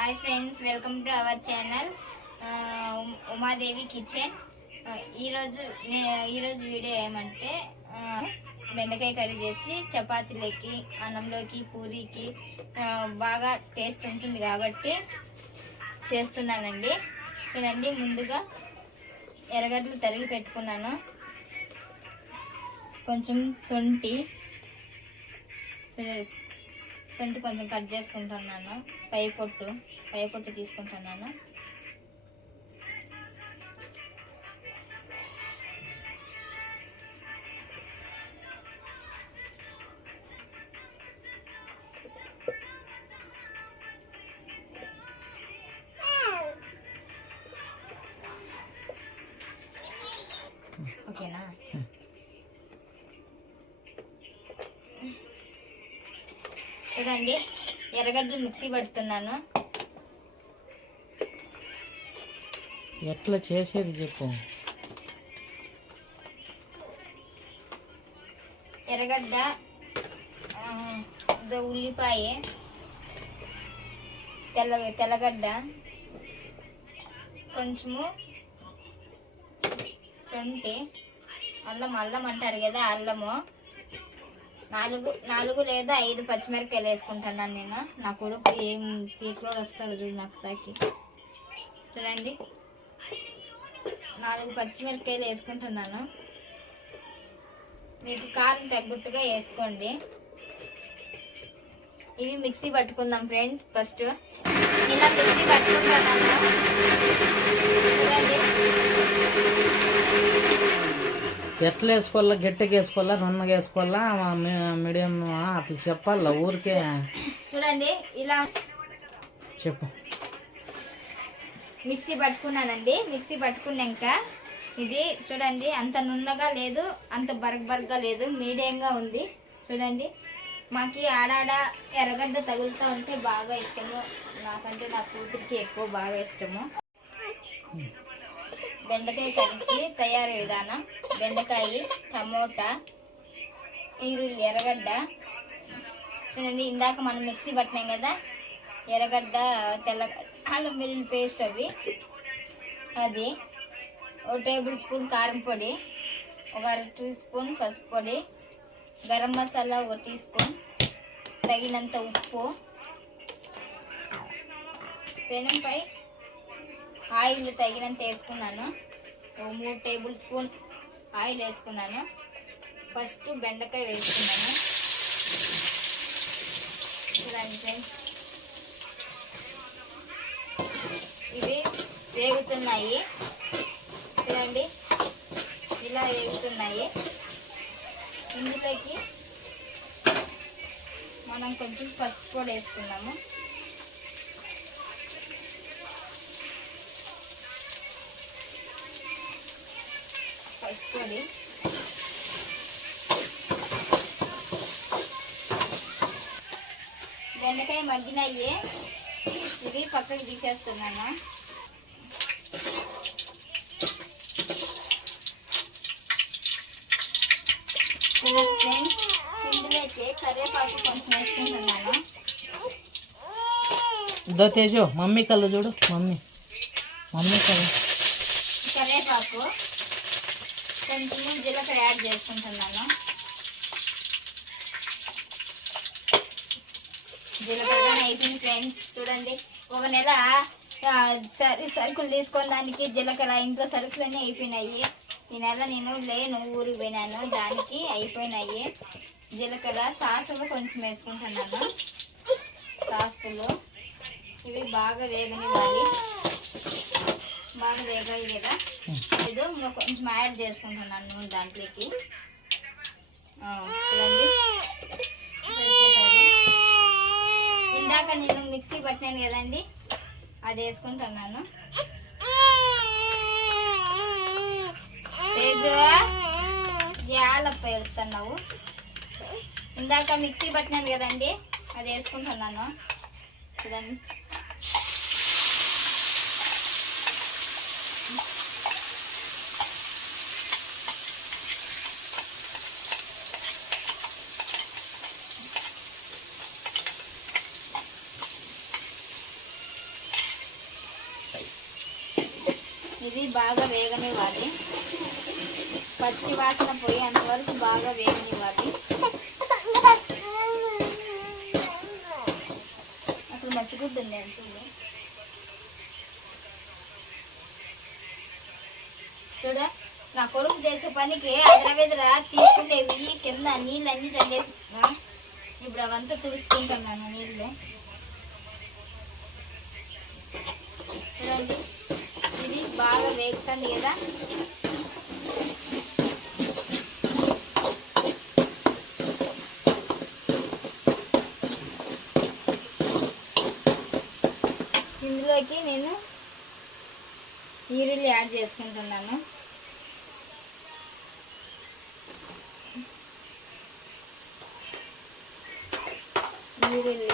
Hi friends, welcome to our channel Umadevi kitchen. ఈరోజు video ఏమంటే బెండకాయ కర్రీ చేసి చపాతీలకి, అన్నంలోకి, పూరీకి బాగా టేస్ట్ ఉంటుంది కాబట్టి చేస్తున్నానండి. చూడండి, ముందుగా ఎర్రగడ్డలు తరిగి పెట్టుకున్నాను. కొంచెం శొంఠి కొంచెం కట్ చేసుకుంటున్నాను. పై పొట్టు తీసుకుంటున్నాను. ఓకేనా? చూడండి, ఎర్రగడ్డలు మిక్సీ పడుతున్నాను. ఎట్లా చేసేది చెప్పు. ఎర్రగడ్డ, ఉల్లిపాయ, తెల్లగడ్డ, కొంచెము శొంఠి, అల్లం అంటారు కదా, అల్లము 4 లేదా 5 పచ్చిమిరపకాయలు వేసుకుంటున్నాను నేను. నా కొడుకు ఏం తీట్లో వస్తాడు చూడు నాకు తాకి. చూడండి, 4 పచ్చిమిరపకాయలు వేసుకుంటున్నాను. మీకు కారం తగ్గట్టుగా వేసుకోండి. ఇవి మిక్సీ పట్టుకుందాం ఫ్రెండ్స్. ఫస్ట్ ఇలా మిక్సీ పట్టుకుంటున్నాను. చూడండి, ఎట్లా వేసుకోవాలా, గట్టిగా వేసుకోవాలా, నున్నగా వేసుకోవాలా, మీడియం అట్లా చెప్పాలా ఊరికే. చూడండి, ఇలా చెప్పు. మిక్సీ పట్టుకున్నానండి. మిక్సీ పట్టుకున్నాక ఇది చూడండి, అంత నున్నగా లేదు, అంత బరగ్గా లేదు, మీడియంగా ఉంది. చూడండి, మాకి ఆడాడ ఎర్రగడ్డ తగులుతూ ఉంటే బాగా ఇష్టము. నాకంటే నా కూతురికి ఎక్కువ బాగా ఇష్టము. బెండకాయ కర్రీకి తయారీ విధానం: బెండకాయ, టమోటా, ఈరుల్లి, ఎర్రగడ్డ. చూడండి, ఇందాక మనం మిక్సీ పట్టినాం కదా, ఎర్రగడ్డ, అల్లం వెల్లుల్లి పేస్ట్ అది 1 టేబుల్ స్పూన్ కారం పొడి, 1 టీ స్పూన్ పసుపు పొడి, గరం మసాలా 1 టీ స్పూన్, తగినంత ఉప్పు, పెనంపై ఆయిల్ తగినంత వేసుకున్నాను. 3 టేబుల్ స్పూన్ ఆయిల్ వేసుకున్నాను. ఫస్ట్ బెండకాయ వేసుకున్నాను. చూడండి ఫ్రెండ్స్, ఇవి వేగుతున్నాయి. చూడండి, ఇలా వేగుతున్నాయి. ఇందులోకి మనం కొంచెం పసుపు పొడి వేసుకున్నాము. పసుపు పొడి, బెండకాయ మగ్గినయ్యి, ఇవి పక్కకి తీసేస్తున్నాను. ఫ్రెండ్స్, ఇందులోకి కరివేపాకు కొంచెం వేసుకుంటున్నాను. తేజు మమ్మీ కళ్ళు చూడు, మమ్మీ కళ్ళు. కరివేపాకు, కొంచెం జీలకర్ర యాడ్ చేసుకుంటున్నాను. జీలకర్ర అయిపోయింది ఫ్రెండ్స్. చూడండి, 1 నెల సరుకులు తీసుకోవడానికి జీలకర్ర ఇంట్లో సరుకులన్నీ అయిపోయినాయి. ఈ నెల నేను లేను, ఊరికి పోయినాను, దానికి అయిపోయినాయి. జీలకర్ర, సాసులు కొంచెం వేసుకుంటున్నాను. సాసులు ఇవి బాగా వేగనివ్వాలి. బాగా వేగాయి కదా, ఏదో ఇంకా కొంచెం యాడ్ చేసుకుంటున్నాను నూనె దాంట్లోకి. చూడండి, సరిపోతుంది. ఇందాక నేను మిక్సీ పట్టినాను కదండి, అది వేసుకుంటున్నాను. జాలప్ప ఎడుతున్నావు. ఇందాక మిక్సీ పట్టినాను కదండి, అది వేసుకుంటున్నాను. చూడండి, ఇది బాగా వేగనివ్వాలి, పచ్చి వాసన పోయేంత వరకు బాగా వేగనివ్వాలి. అక్కడ మసిగుడ్డు ఉంది అని చూడు. చూడ నా కొడుకు చేసే పనికి అదరవెదర తీసుకునేవి కింద నీళ్ళన్నీ చల్లేసి ఇప్పుడు అవంతా తుడుచుకుంటున్నాను నీళ్ళు. చూడండి ఇది బాగా వేగుతుంది కదా. ఇందులోకి నేను ఈరుల్లి యాడ్ చేసుకుంటున్నాను. ఈరుల్లి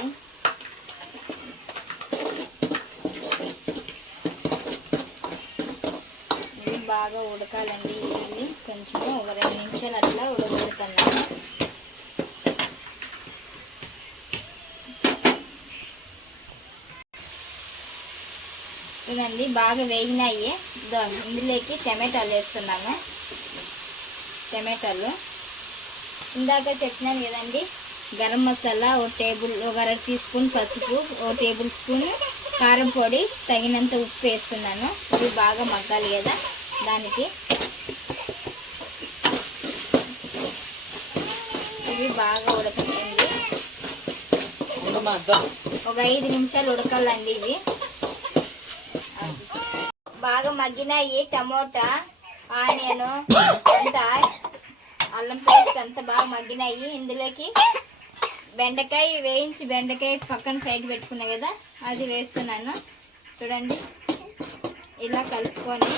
ఇది బాగా ఉడకాలండి. ఈరుల్లి కొంచెం ఒక 2 నిమిషాలు అట్లా ఉడకబెడుతున్నాను. ఇదండి బాగా వేగినాయి. ఇందులోకి టమాటాలు వేస్తున్నాను. టమాటాలు ఇందాక చెప్పినాను కదండి, గరం మసాలా ఒక 1/2 టీ స్పూన్, పసుపు 1 టేబుల్ స్పూన్, కారం పొడి తగినంత ఉప్పు వేస్తున్నాను. ఇది బాగా మగ్గాలి కదా, దానికి ఇది బాగా ఉడకండి. ఒక 5 నిమిషాలు ఉడకాలండి. ఇది బాగా మగ్గినాయి. టమోటా, ఆనియన్ అంతా, అల్లం పేస్ట్ అంతా బాగా మగ్గినాయి. ఇందులోకి బెండకాయ వేయించి బెండకాయ పక్కన సైడ్ పెట్టుకున్నా కదా, అది వేస్తున్నాను. చూడండి ఇలా కలుపుకొని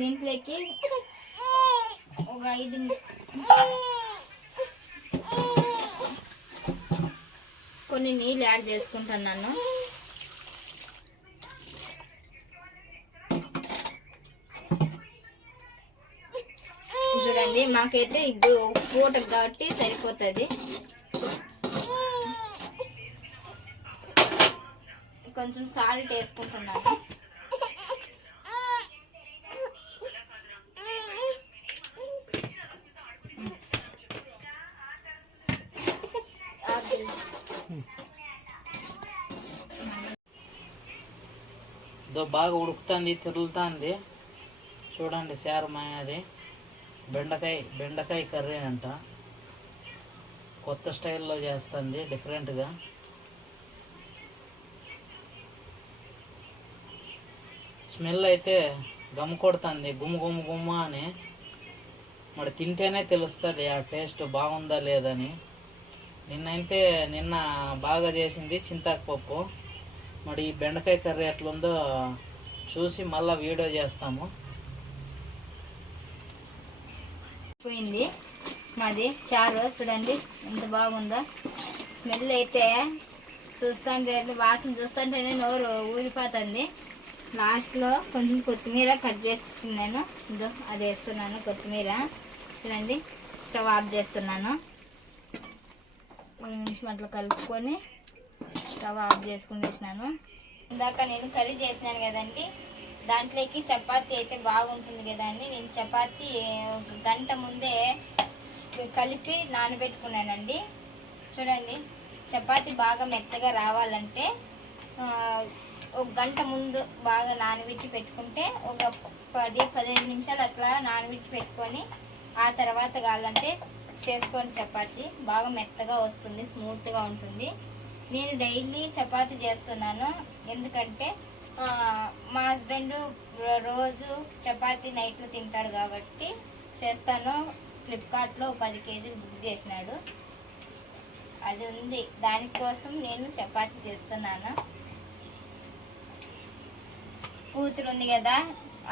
దీంట్లోకి ఒక 5 కొన్ని నీళ్ళు యాడ్ చేసుకుంటున్నాను. చూడండి మాకైతే ఇప్పుడు పూట కాబట్టి సరిపోతుంది. కొంచెం సాల్ట్ వేసుకుంటున్నాను. బాగా ఉడుకుతుంది, తిరుగుతుంది. చూడండి అది బెండకాయ కర్రీ అంట. కొత్త స్టైల్లో చేస్తుంది, డిఫరెంట్గా. స్మెల్ అయితే గమ్ కొడుతుంది, గుమ్మ అని. మరి తింటేనే తెలుస్తుంది ఆ టేస్ట్ బాగుందా లేదని. నిన్న బాగా చేసింది చింతాకు పప్పు. మరి ఈ బెండకాయ కర్రీ ఎట్లుందో చూసి మళ్ళీ వీడియో చేస్తాము. పోయింది మాది చారు. చూడండి ఎంత బాగుందో. స్మెల్ అయితే చూస్తుంటే, వాసన చూస్తుంటేనే నోరు ఊరిపోతుంది. లాస్ట్లో కొంచెం కొత్తిమీర కట్ చేసుకున్నాను, ఇదో అది వేస్తున్నాను. కొత్తిమీర చూడండి. స్టవ్ ఆఫ్ చేస్తున్నాను. 1 నిమిషం అట్లా కలుపుకొని స్టవ్ ఆఫ్ చేసుకుని వేసినాను. ఇందాక నేను కర్రీ చేసినాను కదండి, దాంట్లోకి చపాతీ అయితే బాగుంటుంది కదా అని నేను చపాతీ 1 గంట ముందే కలిపి నానబెట్టుకున్నానండి. చూడండి చపాతీ బాగా మెత్తగా రావాలంటే 1 గంట ముందు బాగా నానబెట్టి పెట్టుకుంటే ఒక 10-15 నిమిషాలు అట్లా నానబెట్టి పెట్టుకొని ఆ తర్వాత కావాలంటే చేసుకొని చపాతీ బాగా మెత్తగా వస్తుంది, స్మూత్గా ఉంటుంది. నేను డైలీ చపాతీ చేస్తున్నాను, ఎందుకంటే మా హస్బెండ్ రోజు చపాతీ నైట్లో తింటాడు కాబట్టి చేస్తాను. ఫ్లిప్కార్ట్లో 10 కేజీలు బుక్ చేసినాడు, అది ఉంది. దానికోసం నేను చపాతీ చేస్తున్నాను. కూతురు ఉంది కదా,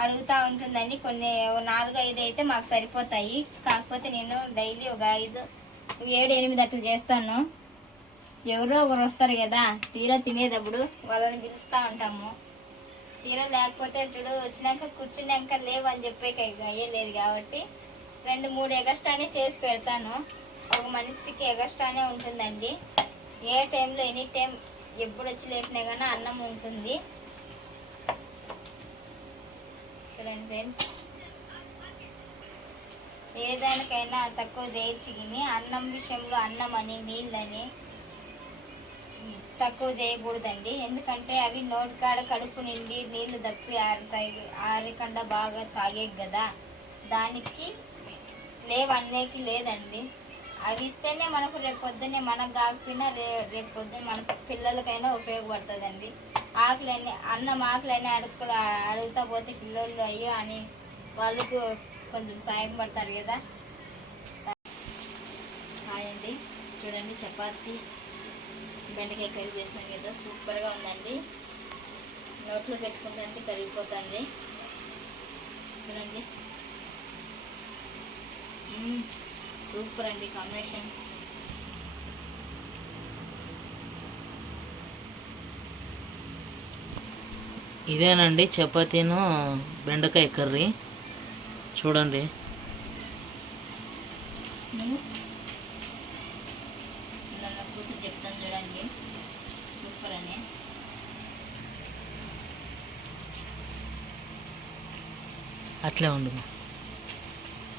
అడుగుతూ ఉంటుందని కొన్ని 4-5 అయితే మాకు సరిపోతాయి. కాకపోతే నేను డైలీ ఒక 7-8 అట్లా చేస్తాను. ఎవరో ఒకరు వస్తారు కదా, తీరా తినేటప్పుడు వాళ్ళని పిలుస్తూ ఉంటాము. తీరా లేకపోతే చూడు వచ్చినాక కూర్చున్నాక లేవు అని చెప్పే అయ్యేలేదు కాబట్టి 2-3 ఎగస్ట్రానే చేసి పెడతాను. ఒక మనిషికి ఎగస్ట్రానే ఉంటుందండి. ఏ టైంలో ఎనీ టైం ఎప్పుడు వచ్చి లేపినా కానీ అన్నం ఉంటుంది. చూడండి ఫ్రెండ్స్, ఏదానికైనా తక్కువ చేయొచ్చు కానీ అన్నం విషయంలో అన్నం అని నీళ్ళని తక్కువ చేయకూడదండి. ఎందుకంటే అవి నోటికాడ కడుపు నిండి నీళ్లు దప్పి ఆరకుండా బాగా తాగే కదా, దానికి లేవన్నేకి లేదండి. అవి ఇస్తేనే మనకు రేపు పొద్దున్నే మనకు కాకపోయినా రేపు పొద్దున్న మన పిల్లలకైనా ఉపయోగపడుతుందండి. ఆకులన్నీ అన్నం ఆకులన్నీ అడుగుతా పోతే పిల్లలు అయ్యో అని వాళ్ళకు కొంచెం సాయం పడతారు కదా. హాయ్ అండి, చూడండి చపాతి బెండకాయ కర్రీ చేసినాం కదా, సూపర్గా ఉందండి. నోట్లో పెట్టుకుంటే కరిగిపోతుంది. చూడండి, సూపర్ అండి కాంబినేషన్. ఇదేనండి చపాతీను బెండకాయ కర్రీ. చూడండి, కూతురు చెప్తాను చూడండి, సూపర్ అని. అట్లే ఉండు.